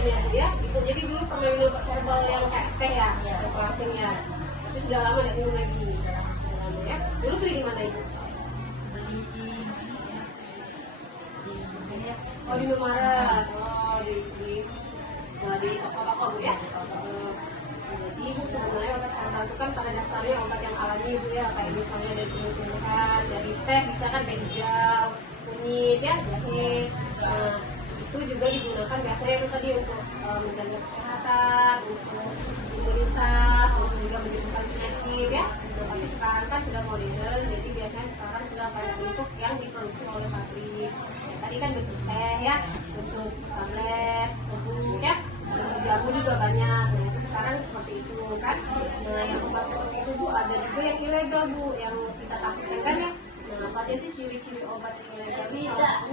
itunya Bu ya. Itu jadi dulu pernah minum obat herbal yang kayak teh ya, plasingnya. Tapi sudah lama tidak minum lagi. Ya. Dulu beli di mana Ibu? Oh di Indomaret. Oh di toko-toko Bu ya. Jadi Bu sebenarnya obat herbal itu kan pada dasarnya obat yang alami Bu ya, kayak misalnya dari tumbuh-tumbuhan, dari teh bisa kan kayak hijau, kunyit ya, jahe. Nah, itu juga digunakan biasanya itu tadi untuk menjaga kesehatan, untuk imunitas, untuk juga menyembuhkan penyakit ya. Tapi sekarang kan sudah modern, jadi biasanya sekarang sudah pada bentuk yang diproduksi oleh pabrik. Tadi kan bentuk teh ya, bentuk tablet, serbuk ya, bentuk jamu juga banyak. Nah itu sekarang seperti itu kan. Nah yang obat seperti itu Bu ada juga yang ilegal Bu, yang kita takutkan kan ya. Nah apa aja sih ciri-ciri obat yang ilegal?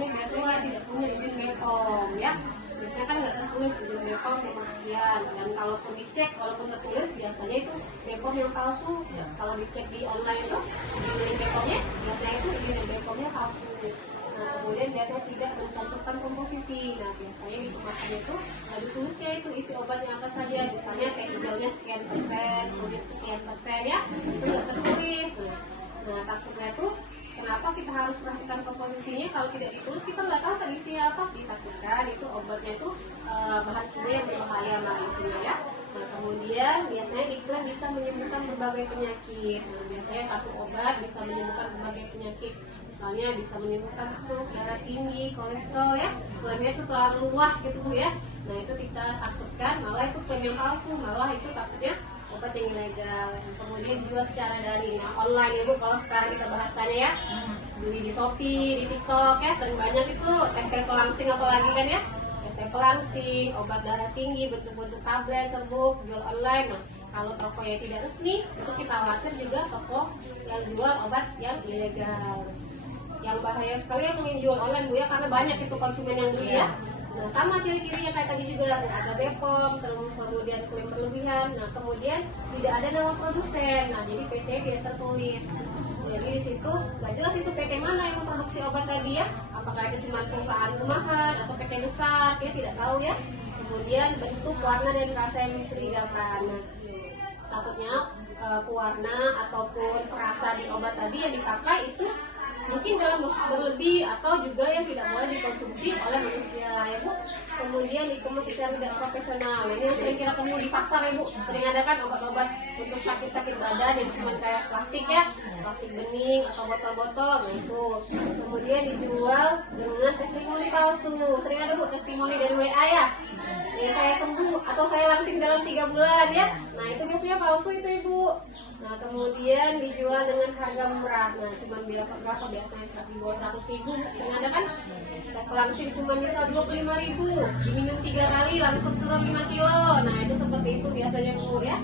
Ini biasanya tidak punya izin BPOM ya. Biasanya kan nggak tertulis izin BPOM nomor sekian. Dan kalaupun dicek, walaupun tertulis biasanya itu BPOM yang palsu. Kalau dicek di online tuh izin BPOM-nya biasanya itu izin BPOM-nya palsu. Nah, kemudian biasanya tidak mencantumkan komposisi. Nah, biasanya di kemasannya itu ditulisnya itu isi obatnya apa saja. Misalnya kayak hijaunya sekian persen, kemudian sekian persen ya, itu nggak tertulis. Nah, takutnya tuh kenapa kita harus perhatikan komposisinya? Kalau tidak ditulis kita nggak tahu kan isinya apa. Ditakutkan itu obatnya itu bahan kimia yang berbahaya isinya ya. Nah, kemudian biasanya iklan bisa menyembuhkan berbagai penyakit. Nah, biasanya satu obat bisa menyembuhkan berbagai penyakit. Misalnya bisa menyembuhkan stroke, darah tinggi, kolesterol ya. Klaimnya itu terlalu luas gitu Bu ya. Nah, itu kita takutkan malah itu klaim yang palsu, malah itu takutnya obat yang ilegal. Kemudian jual secara daring, nah, online ya Bu. Kalau sekarang kita bahasanya ya, beli di Shopee, di TikTok ya, sering banyak itu teh pelangsing apalagi kan ya. Teh pelangsing, obat darah tinggi, bentuk-bentuk tablet, serbuk, jual online. Nah, kalau toko yang tidak resmi, itu kita khawatir juga toko yang jual obat yang ilegal. Yang bahaya sekali yang menjual online Bu ya, karena banyak itu konsumen yang beli ya. Nah sama ciri-cirinya kayak tadi juga, ada BPOM, kemudian klaim berlebihan. Nah kemudian tidak ada nama produsen. Nah jadi PT tidak tertulis. Jadi di situ nggak jelas itu PT mana yang memproduksi obat tadi ya. Apakah itu cuma perusahaan rumahan atau PT besar? Kita tidak tahu ya. Kemudian bentuk, warna dan rasa yang mencurigakan. Nah, takutnya pewarna ataupun perasa di obat tadi yang dipakai itu mungkin dalam dosis berlebih atau juga yang tidak boleh dikonsumsi oleh manusia ya Bu. Kemudian dikemas secara tidak profesional. Nah, ini yang sering kita temui di pasar ya Bu. Sering ada kan obat-obat untuk sakit-sakit badan yang cuma kayak plastik ya, plastik bening atau botol-botol. Nah itu kemudian dijual dengan testimoni palsu. Sering ada Bu testimoni dari WA ya. Ya saya sembuh atau saya langsing dalam 3 bulan ya. Nah itu biasanya palsu itu Ibu. Nah kemudian dijual dengan harga murah. Nah cuma berapa biasanya 100.000. Sering ada kan langsing cuma misal 25.000, diminum 3 kali langsung turun 5 kilo. Nah itu seperti itu biasanya Bu ya.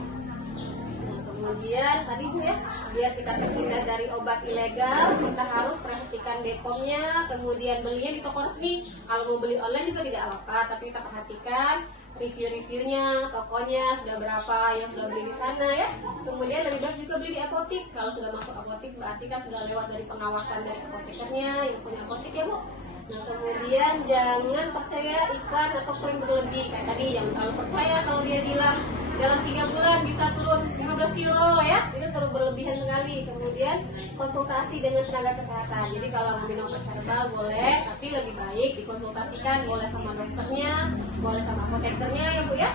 Kemudian tadi Bu ya, biar kita terhindar dari obat ilegal, kita harus perhatikan BPOM-nya, kemudian belinya di toko resmi. Kalau mau beli online juga tidak apa-apa, tapi kita perhatikan review-reviewnya, tokonya sudah berapa yang sudah beli di sana ya. Kemudian lebih baik juga beli di apotik. Kalau sudah masuk apotik berarti kan sudah lewat dari pengawasan dari apotekernya yang punya apotik ya Bu. Nah kemudian jangan percaya iklan atau klaim berlebih kayak tadi, yang terlalu percaya kalau dia bilang dalam 3 bulan bisa turun 15 kilo ya, itu terlalu berlebihan sekali. Kemudian konsultasi dengan tenaga kesehatan. Jadi kalau minum obat herbal boleh, tapi lebih baik dikonsultasikan, boleh sama dokternya, boleh sama apotekernya ya Bu ya.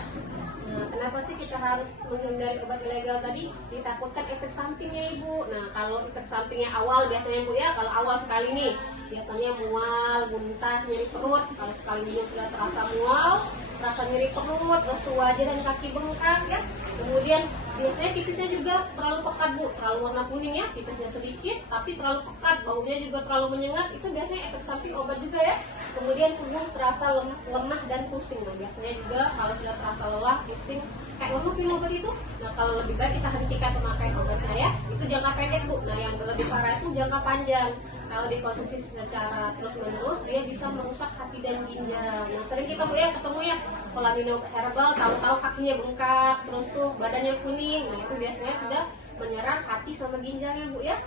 Nah, kenapa sih kita harus menghindari obat ilegal tadi? Ditakutkan efek sampingnya Ibu. Nah, kalau efek sampingnya awal biasanya Bu ya, kalau awal sekali nih, biasanya mual, muntah, nyeri perut. Kalau sekali minum sudah terasa mual, terasa nyeri perut, terus tuh wajah dan kaki bengkak ya. Kemudian biasanya pipisnya juga terlalu pekat Bu, terlalu warna kuning ya, pipisnya sedikit tapi terlalu pekat, baunya juga terlalu menyengat. Itu biasanya efek samping obat juga ya. Kemudian tubuh terasa lemah dan pusing. Nah biasanya juga kalau sudah terasa lelah, pusing, kayak lemes minum obat itu. Nah kalau lebih baik kita hentikan memakai obatnya ya. Itu jangka pendek Bu. Nah yang lebih parah itu jangka panjang. Kalau dikonsumsi secara terus-menerus, dia bisa merusak hati dan ginjal. Nah sering kita Bu ya ketemu ya, kalau minum herbal tahu-tahu kakinya bengkak, terus tuh badannya kuning. Nah itu biasanya sudah menyerang hati sama ginjalnya Bu ya.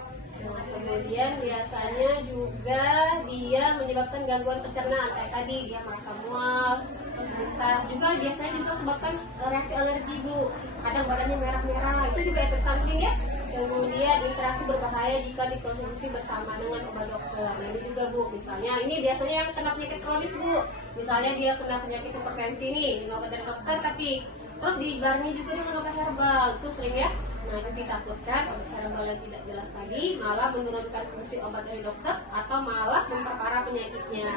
Nah, kemudian biasanya juga dia menyebabkan gangguan pencernaan kayak tadi dia merasa mual, terus muntah. Juga biasanya juga sebabkan reaksi alergi Bu. Kadang badannya merah-merah, itu juga efek samping ya. Kemudian interaksi berbahaya jika dikonsumsi bersama dengan obat dokter. Nah, ini juga Bu, misalnya ini biasanya yang kena penyakit kronis Bu. Misalnya dia kena penyakit hipertensi nih, minum obat dari dokter tapi terus dibarengi juga dengan obat herbal, itu sering ya. Nah, itu ditakutkan obat herbal yang tidak jelas tadi malah menurunkan fungsi obat dari dokter atau malah memperparah penyakitnya.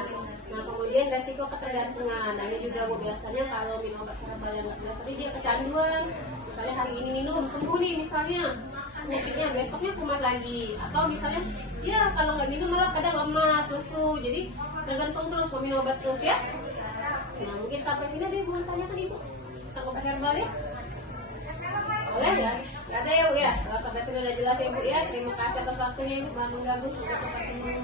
Nah, kemudian resiko ketergantungan. Nah, ini juga Bu, biasanya kalau minum obat herbal yang nggak jelas tadi dia kecanduan. Misalnya hari ini minum sembuh nih misalnya penyakitnya, besoknya kumat lagi. Atau misalnya ya kalau nggak minum malah kadang lemas, lesu. Jadi tergantung terus mau minum obat terus ya. Nah, mungkin sampai sini ada yang mau tanyakan Ibu tentang obat herbal ya? Boleh ya? Gak ada ya Bu ya? Kalau sampai sini udah jelas ya Bu ya. Terima kasih atas waktunya Ibu, maaf mengganggu, semoga cepat sembuh.